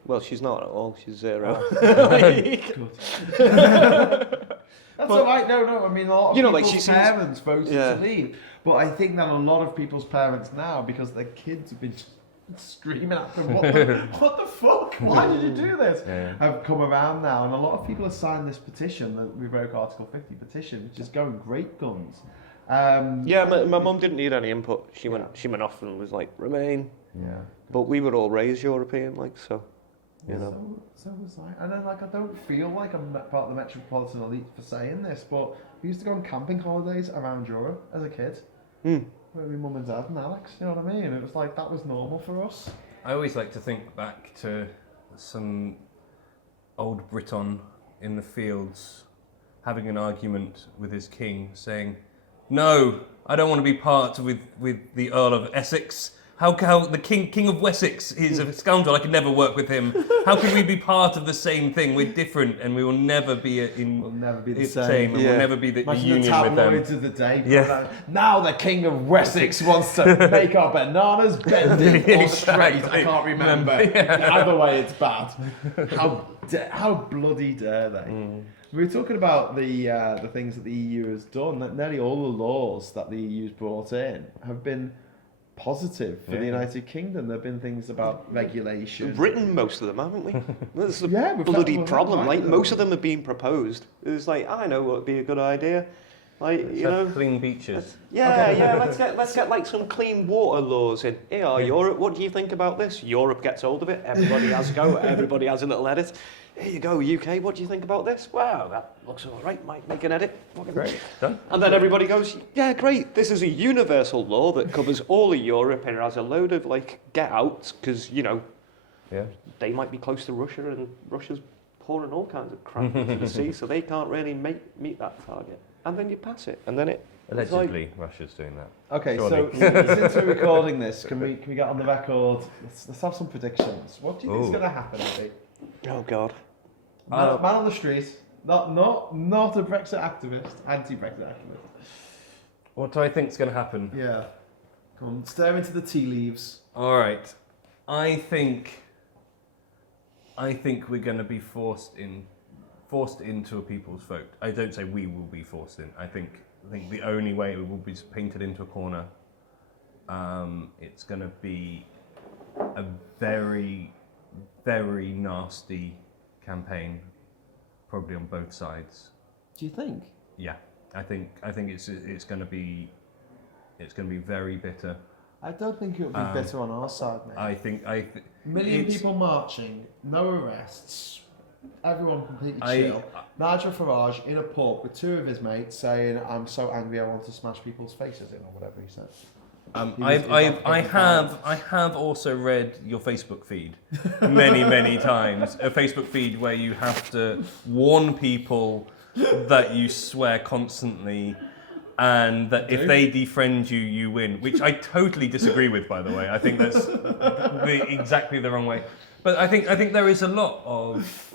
Well, she's not at all. She's zero. Good. That's all right. No. I mean, a lot of people's parents voted to leave, but I think that a lot of people's parents now, because their kids have been screaming at them, what the fuck? Why did you do this? Yeah. Have come around now, and a lot of people have signed this petition, the Revoke Article 50 petition, which is going great guns. Yeah, my mum didn't need any input. She went off and was like, Remain. Yeah. But we were all raised European, like, so, you know. So was I. And then, like, I don't feel like I'm part of the metropolitan elite for saying this, but we used to go on camping holidays around Europe as a kid. With my mum and dad and Alex, you know what I mean? It was like, that was normal for us. I always like to think back to some old Briton in the fields having an argument with his king, saying, "No, I don't want to be part with the Earl of Essex. How the king of Wessex is a scoundrel. I could never work with him. How can we be part of the same thing? We're different, and we will never be We'll never be the same. and we'll never be the Imagine union the with them." tabloids of the day. Yeah. Now the king of Wessex wants to make our bananas bendy or straight. I can't remember. Either way, it's bad. How bloody dare they? We were talking about the things that the EU has done. That nearly all the laws that the EU's brought in have been positive for the United Kingdom. There have been things about regulation. We've written most of them, haven't we? That's the Yeah, we've bloody had- problem. we've Like, had most them. of them have been proposed. It's like, I know what would be a good idea. Like, you know. Clean beaches. Yeah, let's get like some clean water laws in. Here, Europe, what do you think about this? Europe gets hold of it, everybody has a go, everybody has a little edit. Here you go, UK, what do you think about this? Wow, that looks all right, might make an edit. Great, done. And then everybody goes, yeah, great, this is a universal law that covers all of Europe and it has a load of like get-outs, because, you know, they might be close to Russia and Russia's pouring all kinds of crap into the sea, so they can't really meet that target. And then you pass it, and then it's Allegedly, Russia's doing that. Okay, Surely. so since we're recording this, can we get on the record? Let's have some predictions. What do you think is going to happen, Andy? Oh God. Man on the street, not a Brexit activist, anti-Brexit activist. What do I think's going to happen? Yeah. Come on, stare into the tea leaves. All right, I think we're going to be forced into a people's vote. I don't say we will be forced in. I think the only way it will be is painted into a corner. It's going to be a very, very nasty campaign, probably on both sides. Do you think? Yeah, I think it's going to be very bitter. I don't think it'll be better on our side, mate. I think Million people marching, no arrests, everyone completely chill. Nigel Farage in a pub with two of his mates saying, "I'm so angry, I want to smash people's faces in," or whatever he said. I have also read your Facebook feed many times. A Facebook feed where you have to warn people that you swear constantly, and that if they defriend you, you win. Which I totally disagree with, by the way. I think that's exactly the wrong way. But I think there is a lot of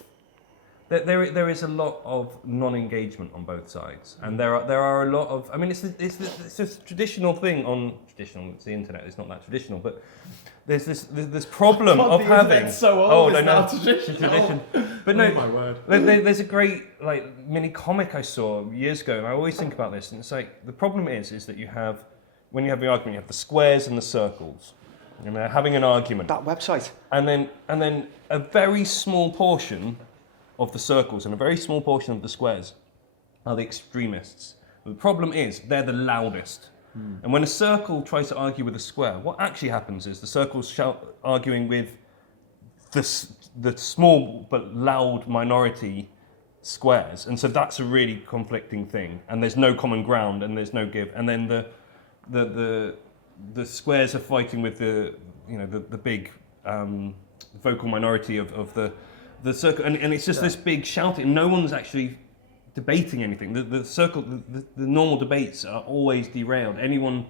there is a lot of non-engagement on both sides, and there are a lot of. I mean, it's this traditional thing on traditional. It's the internet. It's not that traditional, but there's this problem God, of the having. internet's so old, it's now tradition. But Oh no, my word. there's a great mini comic I saw years ago, and I always think about this. And it's like the problem is that you have when you have the argument, you have the squares and the circles. And they're having an argument. That website. And then a very small portion of the circles and a very small portion of the squares are the extremists. The problem is they're the loudest. And when a circle tries to argue with a square, what actually happens is the circle's arguing with the small but loud minority squares. And so that's a really conflicting thing. And there's no common ground and there's no give. And then the squares are fighting with the big vocal minority of the circle, and it's just this big shouting. No one's actually debating anything. The normal debates are always derailed. Anyone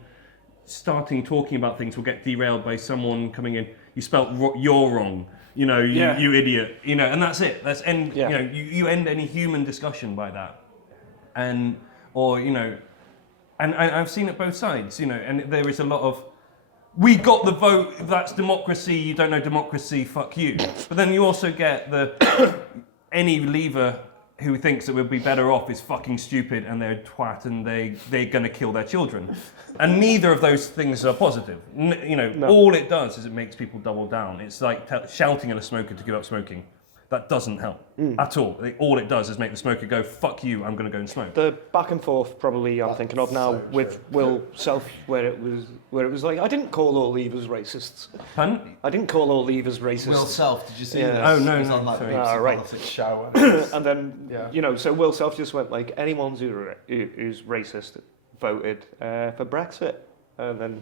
talking about things will get derailed by someone coming in. You spelt you're wrong. You idiot. And that's it. That's end. Yeah. You end any human discussion by that, and I've seen it both sides. And there is a lot of. We got the vote, that's democracy, you don't know democracy, fuck you. But then you also get any Leaver who thinks that we'll be better off is fucking stupid and they're a twat and they're going to kill their children. And neither of those things are positive. No. All it does is it makes people double down. It's like shouting at a smoker to give up smoking. That doesn't help at all. All it does is make the smoker go, fuck you, I'm going to go and smoke. The back and forth probably I'm thinking of now so with Will Self, where it was like, I didn't call all Leavers racists. Pardon? I didn't call all Leavers racist. Will Self, did you see Yeah. this? Oh, no, It was no, on that sorry. BBC Right. politics show. And then, Yeah. so Will Self just went like, anyone who's racist voted for Brexit. And then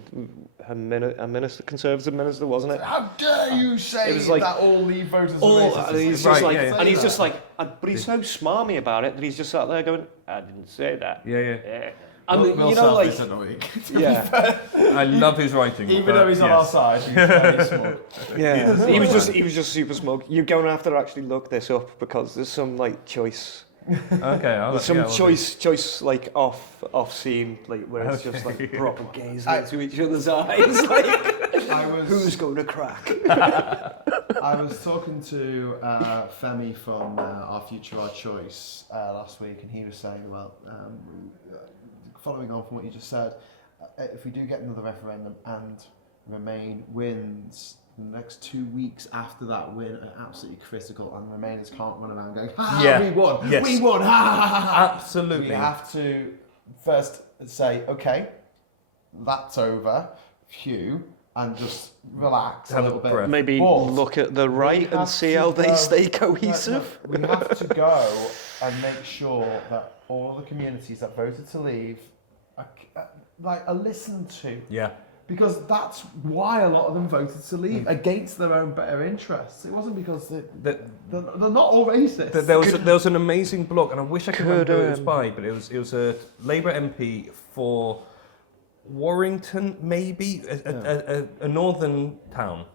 a minister, Conservative minister, wasn't it? How dare you say It was like- that all Leave voters are All, racist? and he's Right, just like, yeah. and he's just like, but he's so smarmy about it that he's just sat there going, I didn't say that. Yeah. And Will Self is annoying. yeah, I love his writing. Even but though he's on our yes. side, he's very smug. yeah. He was just super smug. You're going to have to actually look this up because there's some like choice. Okay, There's some choice like off scene, like where it's just like proper gazing into each other's eyes, like who's going to crack? I was talking to Femi from Our Future, Our Choice last week, and he was saying, well, following on from what you just said, if we do get another referendum and Remain wins, the next 2 weeks after that win are absolutely critical, and Remainers can't run around going, we won, Yes. we won, ha ha ha ha. Absolutely. We have to first say, okay, that's over, phew, and just relax Have a a little bit. breath. Maybe But look at the we right have and see to how they go- stay cohesive. No, we have to go and make sure that all the communities that voted to leave are listened to. Yeah. Because that's why a lot of them voted to leave, against their own better interests. It wasn't because they're not all racist. There was an amazing blog, and I wish I could remember who it was um, by, but it was a Labour MP for Warrington, maybe a northern town,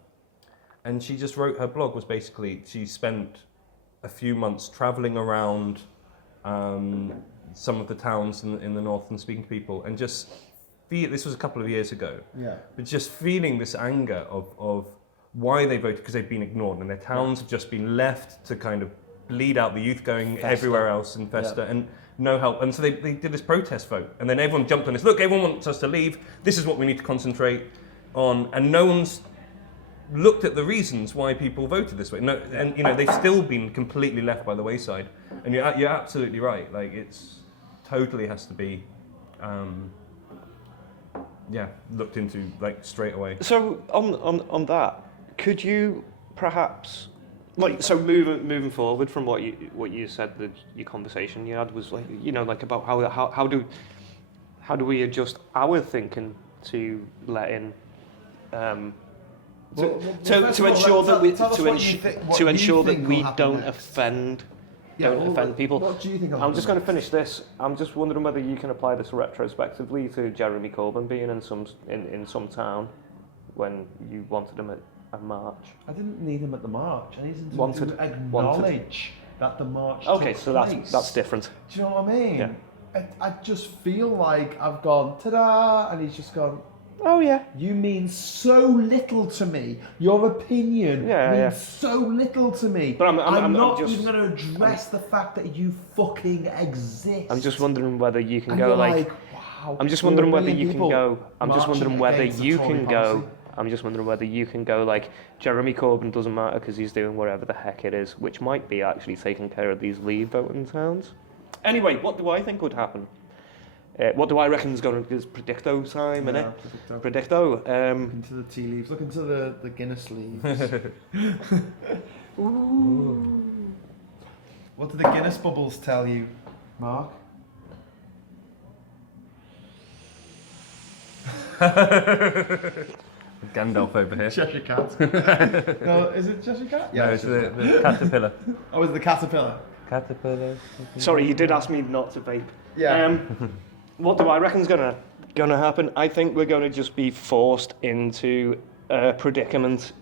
and she just wrote her blog. Was basically she spent a few months travelling around some of the towns in the north and speaking to people, and just this was a couple of years ago. Yeah. But just feeling this anger of why they voted, because they've been ignored and their towns have just been left to kind of bleed out, the youth going everywhere else and fester and no help. And so they did this protest vote, and then everyone jumped on this. Look, everyone wants us to leave. This is what we need to concentrate on. And no one's looked at the reasons why people voted this way. No, and they've still been completely left by the wayside. And you're absolutely right. Like it's totally has to be. Looked into like straight away. So on that, could you perhaps moving forward from what you said, your conversation you had was like about how do we adjust our thinking to let in to ensure that we don't offend. Don't offend people. What do you think? I'm just going to finish this. I'm just wondering whether you can apply this retrospectively to Jeremy Corbyn being in some town when you wanted him at a march. I didn't need him at the march. I needed him Wanted. to acknowledge that the march Okay, took so place. that's different. Do you know what I mean? Yeah. I just feel like I've gone, ta-da, and he's just gone, Oh yeah. you mean so little to me. Your opinion means so little to me. But I'm not just- even going to address the fact that you fucking exist. I'm just wondering whether you can And go you're like. wow. I'm just we're a wondering whether billion you can people go. I'm just marching wondering whether against the you Tory can policy. go. I'm just wondering whether you can go like Jeremy Corbyn doesn't matter because he's doing whatever the heck it is, which might be actually taking care of these Leave voting towns. Anyway, what do I think would happen? What do I reckon is going to is predicto time, innit? Predicto. Look into the tea leaves. Look into the Guinness leaves. Ooh. What do the Guinness bubbles tell you, Mark? Gandalf over here. Cheshire Cat. No, is it Cheshire Cat? No, it's the caterpillar. Oh, is it the caterpillar? Caterpillar. Sorry, you did ask me not to vape. Yeah. What do I reckon's gonna happen? I think we're going to just be forced into a predicament,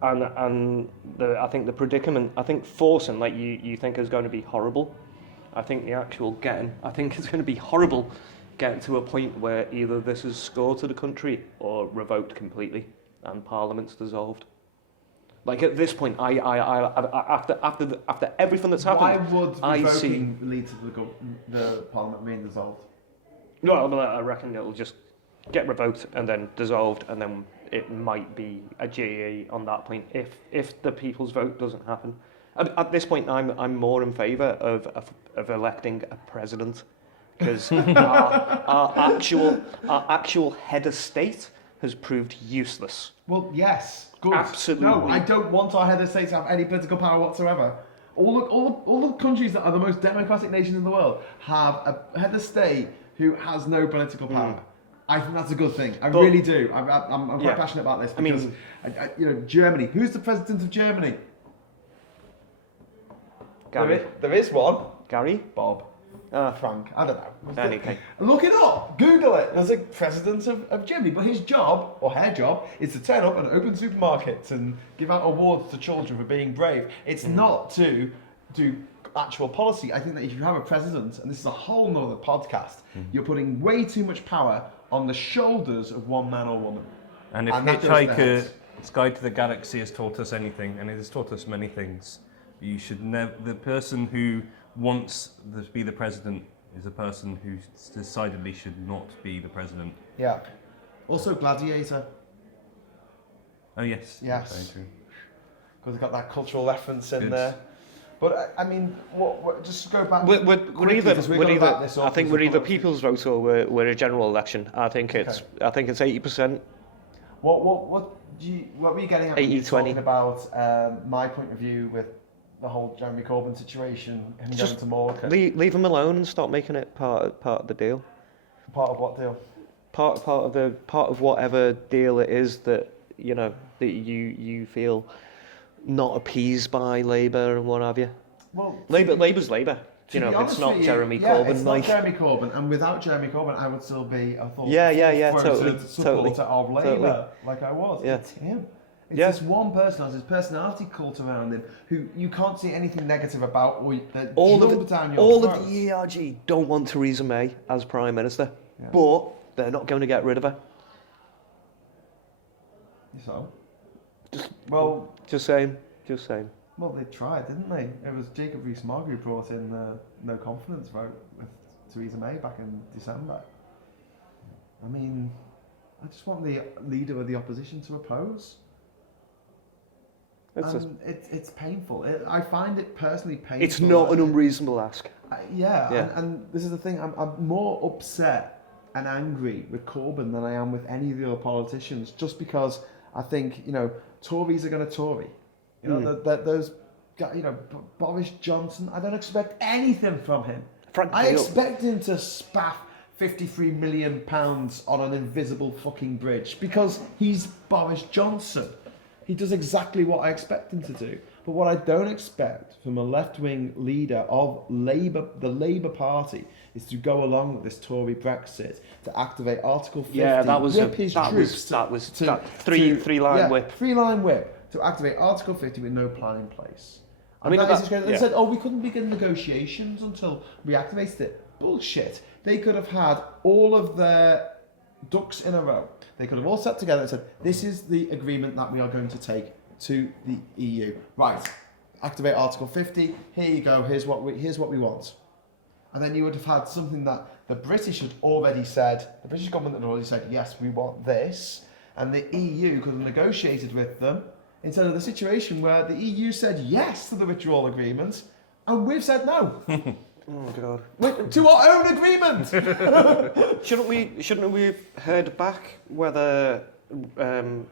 and I think the predicament. I think forcing, like you think, is going to be horrible. I think the actual getting. I think it's going to be horrible. Getting to a point where either this is scored to the country or revoked completely, and Parliament's dissolved. Like at this point, I after everything that's happened, Why would I revoking lead to the Parliament being dissolved? Well, I reckon it'll just get revoked and then dissolved, and then it might be a GE on that point if the people's vote doesn't happen. At this point, I'm more in favour of electing a president, because our actual head of state has proved useless. Well, yes, good. Absolutely. No, I don't want our head of state to have any political power whatsoever. All the countries that are the most democratic nations in the world have a head of state who has no political power. I think that's a good thing. I really do. I'm quite passionate about this because, Germany. Who's the president of Germany? Gary. There is one. Gary? Bob. Frank. I don't know. Anything. Look it up. Google it. There's a president of Germany, but his job, or her job, is to turn up and open supermarkets and give out awards to children for being brave. It's not to do actual policy. I think that if you have a president, and this is a whole nother podcast, you're putting way too much power on the shoulders of one man or woman. And if Hitchhiker's Guide to the Galaxy has taught us anything, and it has taught us many things, you should never. The person who wants to be the president is a person who decidedly should not be the president. Yeah. Also, Gladiator. Oh yes. Yes. Very true. Because they've got that cultural reference in there. But I mean, what? Just go back. We're either. I think we're either people's vote or we're a general election. I think it's 80%. What were you getting at? 80-20. Talking about my point of view with the whole Jeremy Corbyn situation, him going to Morecambe. Leave him alone and stop making it part of the deal. Part of what deal? Part of whatever deal it is that that you feel not appeased by Labour and what have you. Well, Labour's Labour. It's not Jeremy Corbyn. It's not Jeremy Corbyn, and without Jeremy Corbyn, I would still be a totally supporter of Labour, like I was. Yeah. It's him. It's this one person has his personality cult around him who you can't see anything negative about, or all of the ERG don't want Theresa May as Prime Minister, but they're not going to get rid of her. So, just saying. Well, they tried, didn't they? It was Jacob Rees-Mogg who brought in the no confidence vote with Theresa May back in December. I mean, I just want the leader of the opposition to oppose. It's painful. I find it personally painful. It's not an unreasonable ask. And this is the thing. I'm more upset and angry with Corbyn than I am with any of the other politicians, just because I think Tories are going to Tory. Those Boris Johnson. I don't expect anything from him. I expect him to spaff £53 million on an invisible fucking bridge because he's Boris Johnson. He does exactly what I expect him to do. But what I don't expect from a left-wing leader of Labour, the Labour Party, is to go along with this Tory Brexit, to activate Article 50, three-line whip. Three-line whip, to activate Article 50 with no plan in place. And they yeah. said, oh, we couldn't begin negotiations until we activated it. Bullshit. They could have had all of their ducks in a row. They could have all sat together and said, this is the agreement that we are going to take to the EU. Right, activate Article 50, here you go, here's what we want. And then you would have had something that the British had already said, the British government had already said, yes, we want this, and the EU could have negotiated with them, instead of the situation where the EU said yes to the withdrawal agreement, and we've said no. Oh God! To our own agreement. Shouldn't we have heard back whether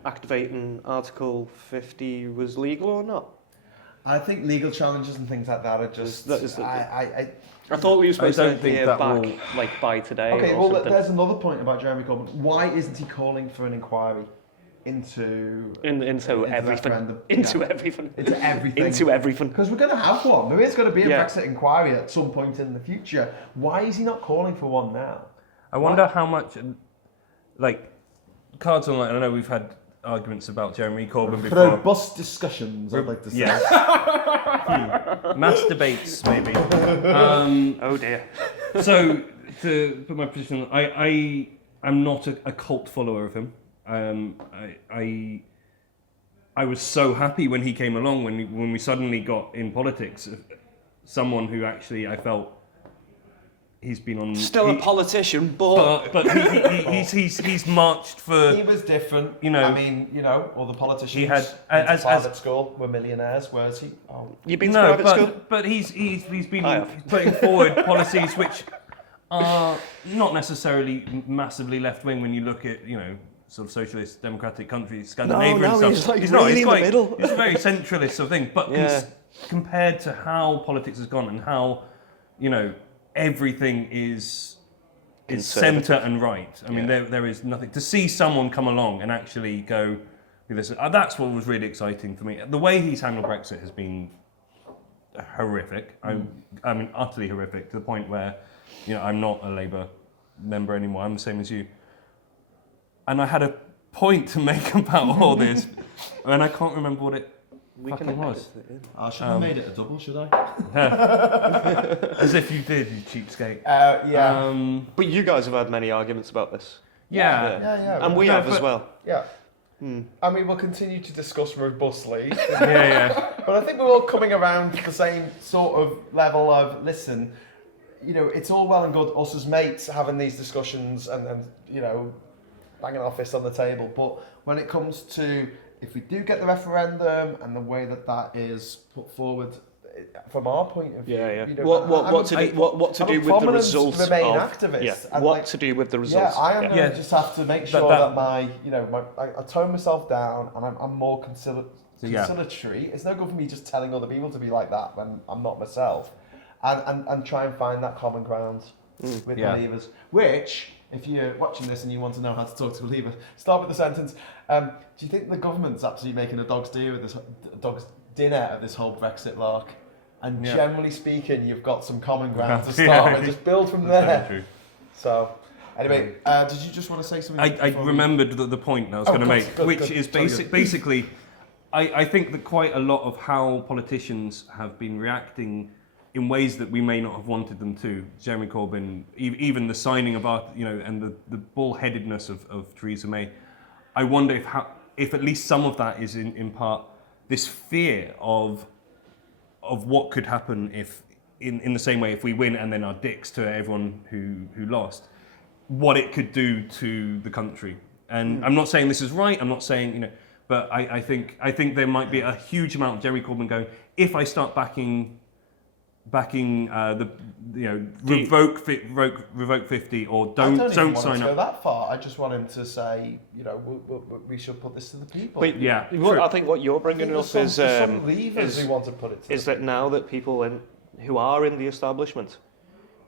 activating Article 50 was legal or not? I think legal challenges and things like that are just. I thought we were supposed to hear back like by today. Okay, or well, something. there's another point about Jeremy Corbyn. Why isn't he calling for an inquiry into everything? Into everything. Into everything. Into everything. Because we're going to have one. There is going to be a Yeah. Brexit inquiry at some point in the future. Why is he not calling for one now? I wonder how much, like, cards online. I know we've had arguments about Jeremy Corbyn before. Robust discussions, I'd like to say. Yes. Mass debates, maybe. Oh dear. So, to put my position, I'm not a cult follower of him. I was so happy when he came along, when we suddenly got in politics, someone who actually I felt he's been on. Still a politician, but he's marched for. He was different. You know, I mean, all the politicians he had in private school were millionaires, whereas he. Oh. You've been to private school? But he's been putting forward policies which are not necessarily massively left wing when you look at sort of socialist democratic countries, Scandinavia and stuff. He's really in the middle. He's very centralist sort of thing. But compared to how politics has gone and how everything is centre and right. I mean, there is nothing to see someone come along and actually go. That's what was really exciting for me. The way he's handled Brexit has been horrific. I mean, utterly horrific to the point where I'm not a Labour member anymore. I'm the same as you. And I had a point to make about all this, and I can't remember what it fucking was. I should have made it a double, should I? As if you did, you cheapskate. Yeah. But you guys have had many arguments about this. Yeah. And we have as well. Yeah. I mean, we'll continue to discuss robustly. Yeah. But I think we're all coming around to the same sort of level of, listen, it's all well and good us as mates having these discussions and banging our fists on the table, but when it comes to if we do get the referendum and the way that is put forward from our point of view, what to do with the results of what to do with the results. Yeah, I am going to just have to make sure that I tone myself down and I'm more conciliatory. It's no good for me just telling other people to be like that when I'm not myself, and try and find that common ground with the Leavers, which. If you're watching this and you want to know how to talk to a Leaver, start with the sentence. Do you think the government's actually making a dog's dinner of this whole Brexit lark? And generally speaking, you've got some common ground to start and just build from there. True. So, anyway, did you just want to say something? I remembered the point I was going to make, which is basically, I think that quite a lot of how politicians have been reacting in ways that we may not have wanted them to. Jeremy Corbyn, even the signing of and the bullheadedness of Theresa May. I wonder if at least some of that is in part this fear of what could happen if, in the same way, if we win and then are dicks to everyone who lost, what it could do to the country. And I'm not saying this is right. I'm not saying but I think there might be a huge amount of Jeremy Corbyn going, if I start backing revoke 50 or don't sign up. Go that far. I just want him to say, we should put this to the people. But I think what you're bringing up is some levers who want to put it to is that now that people who are in the establishment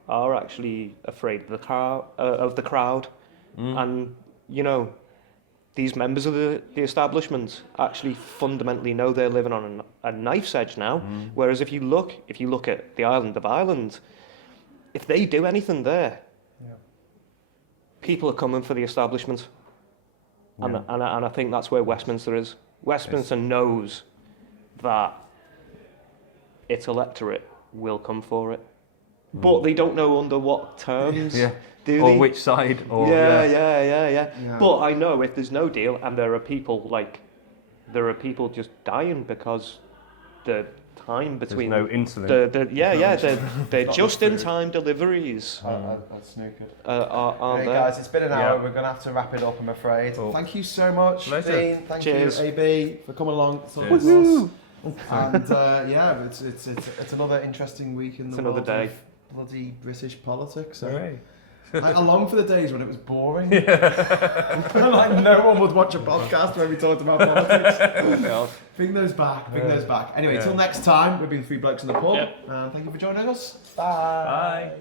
are actually afraid of the crowd, and these members of the establishment actually fundamentally know they're living on a knife's edge now. Whereas if you look at the island of Ireland, if they do anything there, people are coming for the establishment. And I think that's where Westminster is. Westminster knows that its electorate will come for it. But they don't know under what terms. Yeah. Do Or they? which side? Or Yeah. But I know if there's no deal and there are people just dying because the time between There's no insulin. they're Not just enough in food. time deliveries That's snookered. aren't Hey there. guys, it's been an hour. Yeah. We're going to have to wrap it up, I'm afraid. Cool. Thank you so much, Pleasure. Dean. Thank Cheers. you, AB, for coming along. Cheers. Woohoo! And yeah, it's another interesting week in It's the another world day. of bloody British politics. So. Hooray. I long for the days when it was boring. Like no one would watch a podcast where we talked about politics. Bring those back. Bring those back. Anyway, Yeah. till next time, we've been Three Blokes in the Pub. Yep. And thank you for joining us. Bye. Bye.